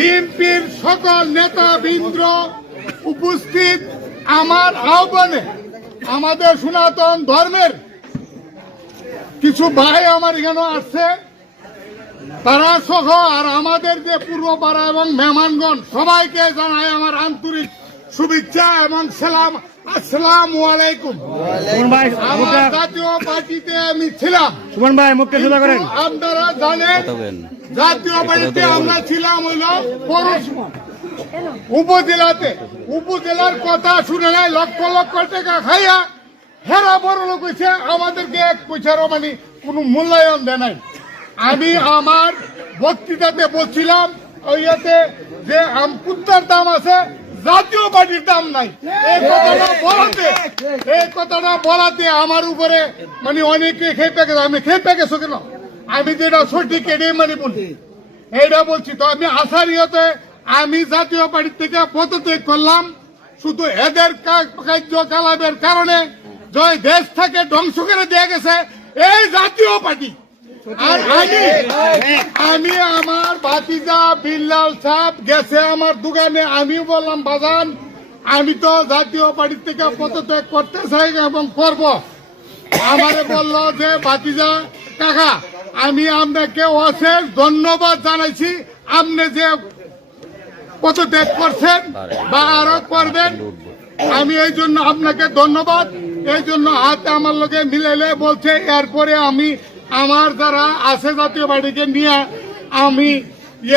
বিএনপির সকল নেতা বৃন্দ উপস্থিত আমার আহ্বানে, আমাদের সনাতন ধর্মের কিছু ভাই আমার এখানে আসছে তারা সহ আর আমাদের যে পূর্বপাড়া এবং মেহমানগণ, সবাইকে জানাই আমার আন্তরিক শুভেচ্ছা এবং সালাম। আসসালাম আলাইকুম। ভাই আমার মুখটা জাতীয় পার্টিতে আমি ছিলাম। সুমন ভাই সোজা করেন। আপনারা জানেন জাতীয় আমরা ছিলাম হইল উপজেলাতে। উপজেলার কথা শুনে নাই লক্ষ লক্ষ টাকা খাইয়া হেরা বড় লোক হয়েছে আমাদেরকে এক পয়সারও মানে কোনো মূল্যায়ন দেয় নাই। আমি আমার বক্তৃতাতে বলছিলাম ওইয়াতে যে আম কুত্তার দাম আছে জাতীয় পার্টির দাম নাই। এই কথাটা বলাতে, এই কথাটা বলাতে আমার উপরে মানে অনেকে খেপে গেছে আমি খেপে গেছো কেন আমি যেটা সঠিক এটাই মানে বলি। এইটা বলছি তো, আমি আশার ইয়েতে আমি জাতীয় পার্টি থেকে পদত্যাগ করলাম। শুধু এদের কার্যকলাপের কারণে জয় দেশ থেকে ধ্বংস করে দিয়ে গেছে। এই জাতীয় পার্টি আর আমি আমি আমার ভাতিজা বিল্লাল সাহেব গেছে আমার দোকানে। আমি বললাম বাজান আমি তো জাতীয় পার্টি থেকে পদত্যাগ করতে চাই এবং করব। আমারে বলল যে ভাতিজা কাকা আমি আপনাকে অশেষ ধন্যবাদ জানাইছি। আপনি যে পদত্যাগ করছেন বা আরও করবেন আমি এই জন্য আপনাকে ধন্যবাদ। এই জন্য হাতে আমার লোকে মিলাইলে বলছে এরপরে আমি আমার যারা আছে জাতীয় বাড়িকে নিয়ে আমি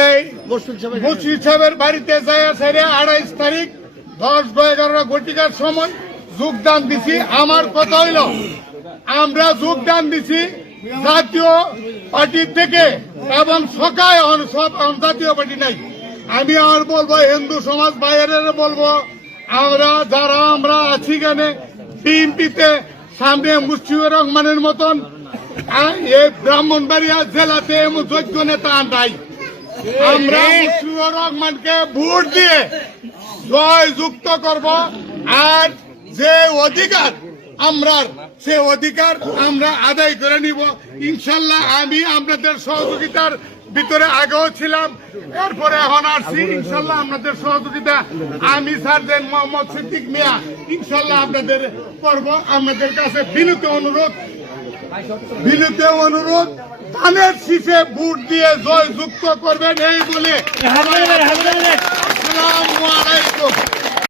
এই মুশফিক সাহেবের বাড়িতে যাই সেরে আড়াইশ তারিখ দশ এগারো ঘটিকার সময় যোগদান দিছি। আমার কথা হইল আমরা যোগদান দিছি জাতীয় পার্টি থেকে এবং সকায় সব জাতীয় পার্টি নাই। আমি আর বলব হিন্দু সমাজ বাইরের বলব আমরা যারা আমরা আছি কেনে বিএনপিতে সামনে মুস্তিউর রহমানের মতন এই ব্রাহ্মণবাড়িয়া জেলাতে এমন যোগ্য নেতা নাই। আমরা রহমানকে ভোট দিয়ে জয় যুক্ত করব আর যে অধিকার আমরা সে অধিকার আমরা আদায় করে নিব। ইনশাল্লাহ আমি আপনাদের সহযোগিতার ভিতরে আগেও ছিলাম এরপরে এখন আসছি। ইনশাল্লাহ আপনাদের সহযোগিতা আমি সার্জেন মোহাম্মদ সিদ্দিক মিয়া ইনশাল্লাহ আপনাদের করব। আপনাদের কাছে বিনীত অনুরোধ বিনীত অনুরোধ ধানের শীষে ভোট দিয়ে জয় যুক্ত করবেন এই বলে আসসালামু আলাইকুম।